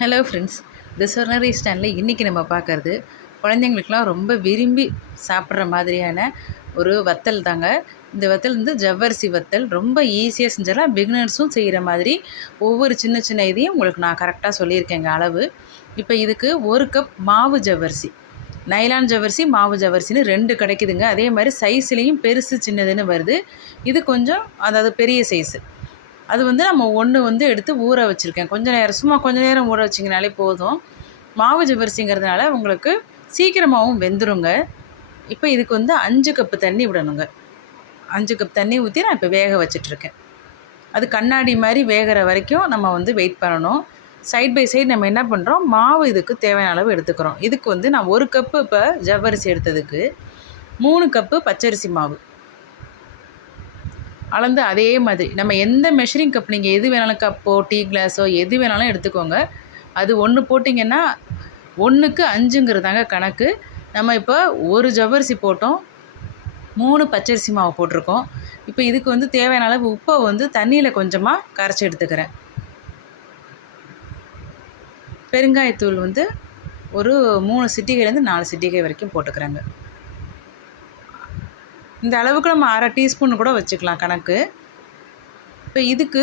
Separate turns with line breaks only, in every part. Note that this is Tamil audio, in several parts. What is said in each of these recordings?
ஹலோ ஃப்ரெண்ட்ஸ் தி சொர்ணரி ஸ்டாண்டில் இன்றைக்கி நம்ம பார்க்குறது குழந்தைங்களுக்கெலாம் ரொம்ப விரும்பி சாப்பிட்ற மாதிரியான ஒரு வத்தல் தாங்க. இந்த வத்தல் வந்து ஜவ்வரிசி வத்தல். ரொம்ப ஈஸியாக செஞ்சிடலாம் பிகினர்ஸும் செய்கிற மாதிரி ஒவ்வொரு சின்ன சின்ன இதையும் உங்களுக்கு நான் கரெக்டாக சொல்லியிருக்கேங்க அளவு. இப்போ இதுக்கு ஒரு கப் மாவு ஜவ்வரிசி. நைலான் ஜவ்வரிசி மாவு ஜவ்வரிசின்னு ரெண்டு கிடைக்குதுங்க. அதே மாதிரி சைஸ்லேயும் பெருசு சின்னதுன்னு வருது. இது கொஞ்சம் அதாவது பெரிய சைஸு அது வந்து நம்ம ஒன்று வந்து எடுத்து ஊற வச்சுருக்கேன். கொஞ்சம் நேரம் சும்மா கொஞ்சம் நேரம் ஊற வச்சிங்கனாலே போதும். மாவு ஜவ்வரிசிங்கிறதுனால உங்களுக்கு சீக்கிரமாகவும் வெந்துருங்க. இப்போ இதுக்கு வந்து அஞ்சு கப்பு தண்ணி விடணுங்க. அஞ்சு கப் தண்ணி ஊற்றி நான் இப்போ வேக வச்சிட்ருக்கேன். அது கண்ணாடி மாதிரி வேகிற வரைக்கும் நம்ம வந்து வெயிட் பண்ணணும். சைட் பை சைடு நம்ம என்ன பண்ணுறோம் மாவு இதுக்கு தேவையான அளவு எடுத்துக்கிறோம். இதுக்கு வந்து நான் ஒரு கப்பு இப்போ ஜவ்வரிசி எடுத்ததுக்கு மூணு கப்பு பச்சரிசி மாவு. அளந்து அதே மாதிரி. நம்ம எந்த மெஷரிங் கப் நீங்கள் எது வேணாலும் கப்போ டீ கிளாஸோ எது வேணாலும் எடுத்துக்கோங்க. அது ஒன்று போட்டிங்கன்னா ஒன்றுக்கு அஞ்சுங்கிறதாங்க கணக்கு. நம்ம இப்போ ஒரு ஜவ்வரிசி போட்டோம். மூணு பச்சரிசி மாவு போட்டிருக்கோம். இப்போ இதுக்கு வந்து தேவையான அளவு உப்பை வந்து தண்ணியில் கொஞ்சமாக கரைச்சி எடுத்துக்கிறேன். பெருங்காயத்தூள் வந்து ஒரு மூணு சிட்டிகைலேருந்து நாலு சிட்டிகை வரைக்கும் போட்டுக்கிறேங்க. இந்த அளவுக்கு நம்ம அரை டீஸ்பூன் கூட வச்சுக்கலாம் கணக்கு. இப்போ இதுக்கு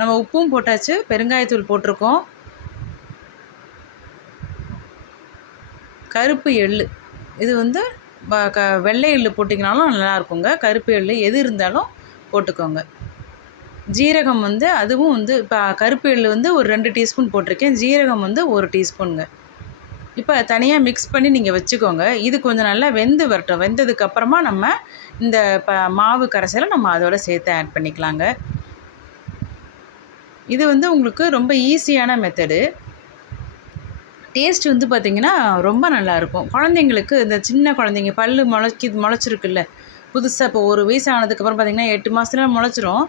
நம்ம உப்பும் போட்டாச்சு பெருங்காயத்தூள் போட்டிருக்கோம். கருப்பு எள் இது வந்து க வெள்ளை எள் போட்டிங்கனாலும் நல்லா இருக்குங்க. கருப்பு எள் எது இருந்தாலும் போட்டுக்கோங்க. ஜீரகம் வந்து அதுவும் வந்து இப்போ கருப்பு எள் வந்து ஒரு ரெண்டு டீஸ்பூன் போட்டிருக்கேன். ஜீரகம் வந்து ஒரு டீஸ்பூனுங்க. இப்போ தனியாக மிக்ஸ் பண்ணி நீங்கள் வச்சுக்கோங்க. இது கொஞ்சம் நல்லா வெந்து வரட்டும். வெந்ததுக்கப்புறமா நம்ம இந்த ப மாவு கரைசலை நம்ம அதோட சேர்த்து ஆட் பண்ணிக்கலாங்க. இது வந்து உங்களுக்கு ரொம்ப ஈஸியான மெத்தடு டேஸ்ட் வந்து பார்த்திங்கன்னா ரொம்ப நல்லாயிருக்கும் குழந்தைங்களுக்கு இந்த சின்ன குழந்தைங்க பல் முளைக்கி முளைச்சிருக்குல்ல. புதுசாக இப்போ ஒரு வயசு ஆனதுக்கப்புறம் பார்த்திங்கன்னா எட்டு மாதத்துல முளைச்சிரும்.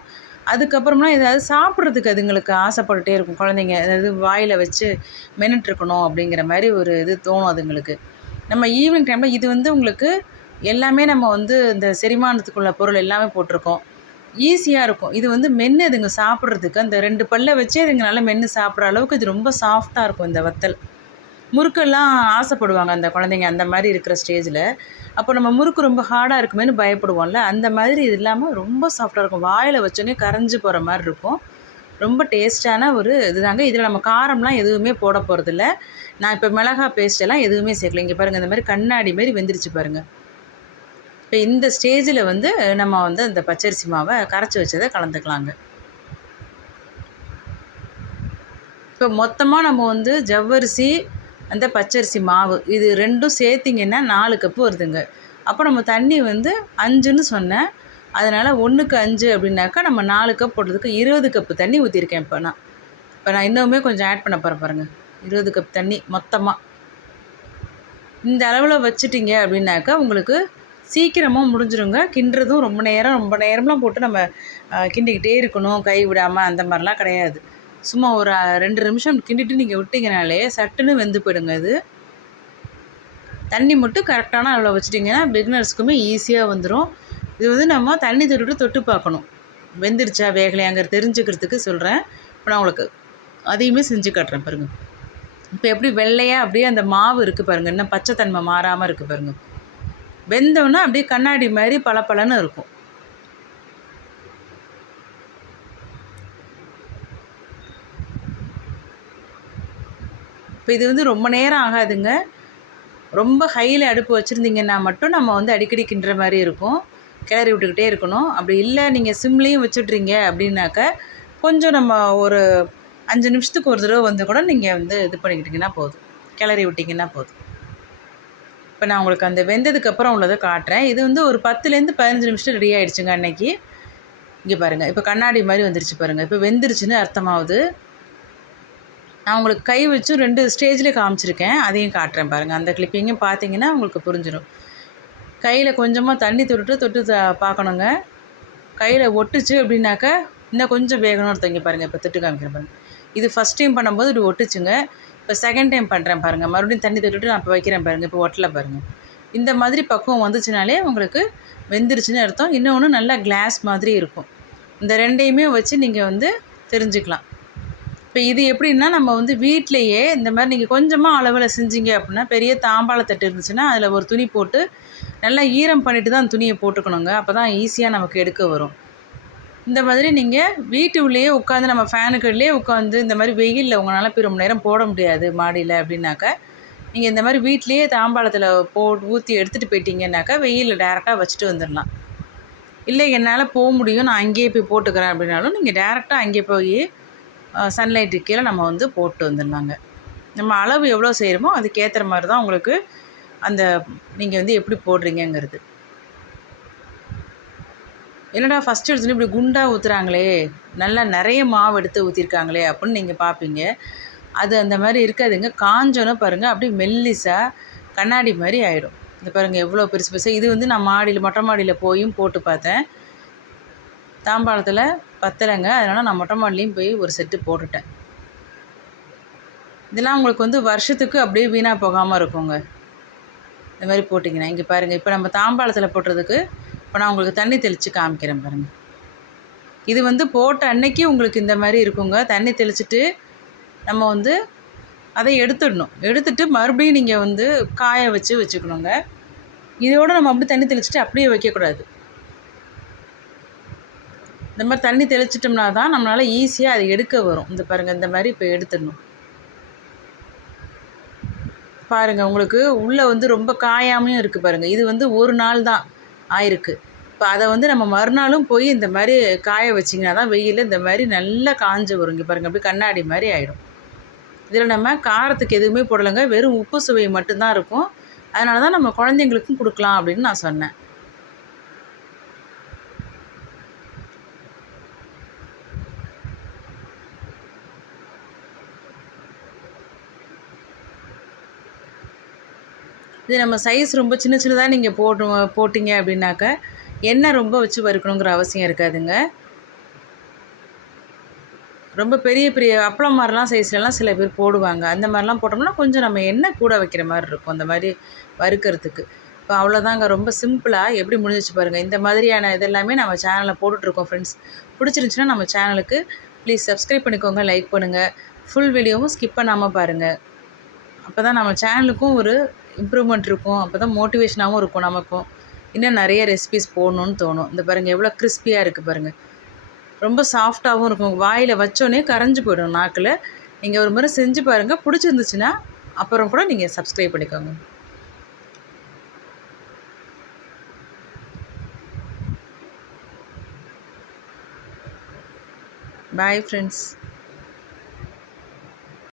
அதுக்கப்புறம்னா ஏதாவது சாப்பிட்றதுக்கு அதுங்களுக்கு ஆசைப்பட்டுட்டே இருக்கும். குழந்தைங்க அதாவது வாயில் வச்சு மென்னுட்ருக்கணும் அப்படிங்கிற மாதிரி ஒரு இது தோணும் அதுங்களுக்கு. நம்ம ஈவினிங் டைமில் இது வந்து உங்களுக்கு எல்லாமே நம்ம வந்து இந்த செரிமானத்துக்குள்ள பொருள் எல்லாமே போட்டிருக்கோம். ஈஸியாக இருக்கும். இது வந்து மென்று அதுங்க சாப்பிட்றதுக்கு அந்த ரெண்டு பல்ல வச்சு அதுங்க நல்லா மென்று சாப்பிட்ற அளவுக்கு இது ரொம்ப சாஃப்டாக இருக்கும் இந்த வத்தல். முறுக்கெல்லாம் ஆசைப்படுவாங்க அந்த குழந்தைங்க அந்த மாதிரி இருக்கிற ஸ்டேஜில் அப்போ நம்ம முறுக்கு ரொம்ப ஹார்டாக இருக்குமேனு பயப்படுவோம்ல. அந்த மாதிரி இது இல்லாமல் ரொம்ப சாஃப்டாக இருக்கும். வாயில் வச்சோன்னே கரைஞ்சி போகிற மாதிரி இருக்கும். ரொம்ப டேஸ்ட்டான ஒரு இதுதாங்க. இதில் நம்ம காரம்லாம் எதுவுமே போட போகிறதில்ல நான் இப்போ மிளகா பேஸ்ட்டெல்லாம் எதுவுமே சேர்க்கல. இங்கே பாருங்கள் இந்த மாதிரி கண்ணாடி மாதிரி வெந்துருச்சு பாருங்கள் இப்போ இந்த ஸ்டேஜில் வந்து நம்ம வந்து அந்த பச்சரிசி மாவை கரைச்சி வச்சதை கலந்துக்கலாங்க. இப்போ மொத்தமாக நம்ம வந்து ஜவ்வரிசி அந்த பச்சரிசி மாவு இது ரெண்டும் சேர்த்திங்கன்னா நாலு கப்பு வருதுங்க. அப்போ நம்ம தண்ணி வந்து அஞ்சுன்னு சொன்னேன். அதனால் ஒன்றுக்கு அஞ்சு அப்படின்னாக்கா நம்ம நாலு கப் போட்டதுக்கு இருபது கப்பு தண்ணி ஊற்றிருக்கேன் இப்போ நான். இப்போ நான் இன்னுமே கொஞ்சம் ஆட் பண்ண போகிறேன் பாருங்கள் இருபது கப் தண்ணி மொத்தமாக இந்த அளவில் வச்சுட்டிங்க அப்படின்னாக்கா உங்களுக்கு சீக்கிரமாக முடிஞ்சிருங்க. கிண்டுறதும் ரொம்ப நேரம் ரொம்ப நேரம்லாம் போட்டு நம்ம கிண்டிக்கிட்டே இருக்கணும். கை விடாமல் அந்த மாதிரிலாம் கிடையாது. சும்மா ஒரு ரெண்டு நிமிஷம் கிண்டிட்டு நீங்கள் விட்டிங்கனாலே சட்டுன்னு வெந்து போயிடுங்க இது. தண்ணி மட்டும் கரெக்டான அளவில் வச்சிட்டிங்கன்னா பிகினர்ஸ்க்குமே ஈஸியாக வந்துடும் இது வந்து நம்ம தண்ணி தொட்டு தொட்டு பார்க்கணும். வெந்துருச்சா வேகலையாங்கிற தெரிஞ்சுக்கிறதுக்கு சொல்கிறேன் இப்போ நான் உங்களுக்கு அதையுமே செஞ்சு காட்டுறேன் பாருங்கள் இப்போ எப்படி வெள்ளையாக அப்படியே அந்த மாவு இருக்குது பாருங்கள் இன்னும் பச்சை தன்மை மாறாமல் இருக்குது பாருங்கள் வெந்தோன்னா அப்படியே கண்ணாடி மாதிரி பளபளன்னு இருக்கும். இப்போ இது வந்து ரொம்ப நேரம் ஆகாதுங்க. ரொம்ப ஹையில் அடுப்பு வச்சுருந்தீங்கன்னா மட்டும் நம்ம வந்து அடிக்கடி கிண்டுற மாதிரி இருக்கும். கிளறி விட்டுக்கிட்டே இருக்கணும். அப்படி இல்லை நீங்கள் சிம்லேயும் வச்சுட்றீங்க அப்படின்னாக்க கொஞ்சம் நம்ம ஒரு அஞ்சு நிமிஷத்துக்கு ஒரு தடவை வந்து கூட நீங்கள் வந்து இது பண்ணிக்கிட்டிங்கன்னா போதும். கிளறி விட்டிங்கன்னா போதும். இப்போ நான் உங்களுக்கு அந்த வெந்ததுக்கப்புறம் உள்ளதை காட்டுறேன். இது வந்து ஒரு பத்துலேருந்து பதினஞ்சு நிமிஷம் ரெடி ஆகிடுச்சுங்க அன்னைக்கு. இங்கே பாருங்கள் இப்போ கண்ணாடி மாதிரி வந்துருச்சு பாருங்கள் இப்போ வெந்துருச்சுன்னு அர்த்தமாகுது. நான் உங்களுக்கு கை வச்சு ரெண்டு ஸ்டேஜில் காமிச்சிருக்கேன். அதையும் காட்டுறேன் பாருங்கள் அந்த கிளிப்பிங்கும் பார்த்தீங்கன்னா உங்களுக்கு புரிஞ்சிடும் கையில் கொஞ்சமாக தண்ணி தொட்டு தொட்டு பார்க்கணுங்க. கையில் ஒட்டுச்சு அப்படின்னாக்கா இன்னும் கொஞ்சம் வேகணும்னு ஒருத்தங்க பாருங்கள் இப்போ தொட்டு காமிக்கிறேன் பாருங்கள் இது ஃபஸ்ட் டைம் பண்ணும்போது இப்படி ஒட்டுச்சுங்க. இப்போ செகண்ட் டைம் பண்ணுறேன் பாருங்கள் மறுபடியும் தண்ணி தொட்டுட்டு நான் இப்போ வைக்கிறேன் பாருங்கள் இப்போ ஒட்டலை பாருங்கள் இந்த மாதிரி பக்குவம் வந்துச்சுனாலே உங்களுக்கு வெந்துருச்சுன்னு அர்த்தம். இன்னொன்று நல்லா கிளாஸ் மாதிரி இருக்கும். இந்த ரெண்டையுமே வச்சு நீங்கள் வந்து தெரிஞ்சுக்கலாம். இப்போ இது எப்படின்னா நம்ம வந்து வீட்டிலையே இந்த மாதிரி நீங்கள் கொஞ்சமாக அளவில் செஞ்சீங்க அப்படின்னா பெரிய தாம்பாளத்தட்டு இருந்துச்சுன்னா அதில் ஒரு துணி போட்டு நல்லா ஈரம் பண்ணிவிட்டு தான் துணியை போட்டுக்கணுங்க. அப்போ தான் ஈஸியாக நமக்கு எடுக்க வரும். இந்த மாதிரி நீங்கள் வீட்டு உள்ளேயே உட்காந்து நம்ம ஃபேனுக்குள்ளேயே உட்காந்து இந்த மாதிரி வெயிலில் உங்களால் போய் ரொம்ப நேரம் போட முடியாது மாடியில் அப்படின்னாக்கா நீங்கள் இந்த மாதிரி வீட்லேயே தாம்பாளத்தில் போ ஊற்றி எடுத்துகிட்டு போயிட்டீங்கன்னாக்கா வெயிலில் டேரெக்டாக வச்சுட்டு வந்துடலாம் இல்லை என்னால் போக முடியும் நான் அங்கேயே போய் போட்டுக்கிறேன் அப்படின்னாலும் நீங்கள் டேரெக்டாக அங்கே போய் சன்லைட்டு கீழே நம்ம வந்து போட்டு வந்துடலாங்க. நம்ம அளவு எவ்வளோ செய்கிறோமோ அதுக்கேற்ற மாதிரி தான் உங்களுக்கு அந்த நீங்கள் வந்து எப்படி போடுறீங்கங்கிறது. என்னடா ஃபஸ்ட்டு எடுத்துன்னு இப்படி குண்டாக ஊற்றுறாங்களே நல்லா நிறைய மாவு எடுத்து ஊற்றிருக்காங்களே அப்படின்னு நீங்கள் பார்ப்பீங்க அது அந்த மாதிரி இருக்காதுங்க. காஞ்சோன்னு பாருங்கள் அப்படியே மெல்லிசாக கண்ணாடி மாதிரி ஆகிடும் இந்த பாருங்கள் எவ்வளோ பெருசு பெருசாக இது வந்து நான் மாடியில் மொட்டை மாடியில் போயும் போட்டு பார்த்தேன். தாம்பாளத்தில் பத்தலைங்க அதனால் நான் மொட்டை மாடிலையும் போய் ஒரு செட்டு போட்டுட்டேன். இதெல்லாம் உங்களுக்கு வந்து வருஷத்துக்கு அப்படியே வீணாக போகாமல் இருக்குங்க. இந்த மாதிரி போட்டிங்கன்னா இங்கே பாருங்கள் இப்போ நம்ம தாம்பாளத்தில் போட்டுறதுக்கு இப்போ நான் உங்களுக்கு தண்ணி தெளித்து காமிக்கிறேன் பாருங்கள் இது வந்து போட்ட அன்னைக்கு உங்களுக்கு இந்த மாதிரி இருக்குங்க. தண்ணி தெளிச்சுட்டு நம்ம வந்து அதை எடுத்துடணும். எடுத்துட்டு மறுபடியும் நீங்கள் வந்து காய வச்சு வச்சுக்கணுங்க. இதோடு நம்ம அப்படி தண்ணி தெளிச்சுட்டு அப்படியே வைக்கக்கூடாது. இந்த மாதிரி தண்ணி தெளிச்சிட்டோம்னா தான் நம்மளால் ஈஸியாக அது எடுக்க வரும். இந்த பாருங்கள் இந்த மாதிரி இப்போ எடுத்துடணும். பாருங்கள் உங்களுக்கு உள்ளே வந்து ரொம்ப காயாமையும் இருக்குது பாருங்கள் இது வந்து ஒரு நாள் தான் ஆயிருக்கு. இப்போ அதை வந்து நம்ம மறுநாளும் போய் இந்த மாதிரி காய வச்சிங்கன்னா தான் வெயில் இந்த மாதிரி நல்லா காஞ்சு வரும். இங்கே பாருங்கள் அப்படி கண்ணாடி மாதிரி ஆகிடும் இதில் நம்ம காரத்துக்கு எதுவுமே போடலைங்க. வெறும் உப்பு சுவை மட்டும்தான் இருக்கும். அதனால தான் நம்ம குழந்தைங்களுக்கும் கொடுக்கலாம் அப்படின்னு நான் சொன்னேன். இது நம்ம சைஸ் ரொம்ப சின்ன சின்னதாக நீங்கள் போட்டு போட்டிங்க அப்படின்னாக்க எண்ணெய் ரொம்ப வச்சு வறுக்கணுங்கிற அவசியம் இருக்காதுங்க. ரொம்ப பெரிய பெரிய அப்பளம் மாதிரிலாம் சைஸ்லலாம் சில பேர் போடுவாங்க. அந்த மாதிரிலாம் போட்டோம்னா கொஞ்சம் நம்ம எண்ணெய் கூட வைக்கிற மாதிரி இருக்கும் அந்த மாதிரி வறுக்கிறதுக்கு. இப்போ அவ்வளோதாங்க. ரொம்ப சிம்பிளாக எப்படி முடிஞ்சிச்சு பாருங்கள் இந்த மாதிரியான இதெல்லாமே நம்ம சேனலில் போட்டுட்ருக்கோம் ஃப்ரெண்ட்ஸ் பிடிச்சிருந்துச்சின்னா நம்ம சேனலுக்கு ப்ளீஸ் சப்ஸ்கிரைப் பண்ணிக்கோங்க லைக் பண்ணுங்கள் ஃபுல் வீடியோவும் ஸ்கிப் பண்ணாமல் பாருங்கள் அப்போ தான் நம்ம சேனலுக்கும் ஒரு இம்ப்ரூவ்மெண்ட் இருக்கும். அப்போ தான் மோட்டிவேஷனாகவும் இருக்கும் நமக்கும். இன்னும் நிறைய ரெசிபிஸ் போடணுன்னு தோணும். இந்த பாருங்கள் எவ்வளோ கிறிஸ்பியாக இருக்குது பாருங்கள் ரொம்ப சாஃப்டாகவும் இருக்கும். வாயில் வச்சோன்னே கரைஞ்சி போயிடும் நாக்கில். நீங்கள் ஒரு முறை செஞ்சு பாருங்கள் பிடிச்சிருந்துச்சுன்னா அப்புறம் கூட நீங்கள் சப்ஸ்கிரைப் பண்ணிக்கோங்க. Bye friends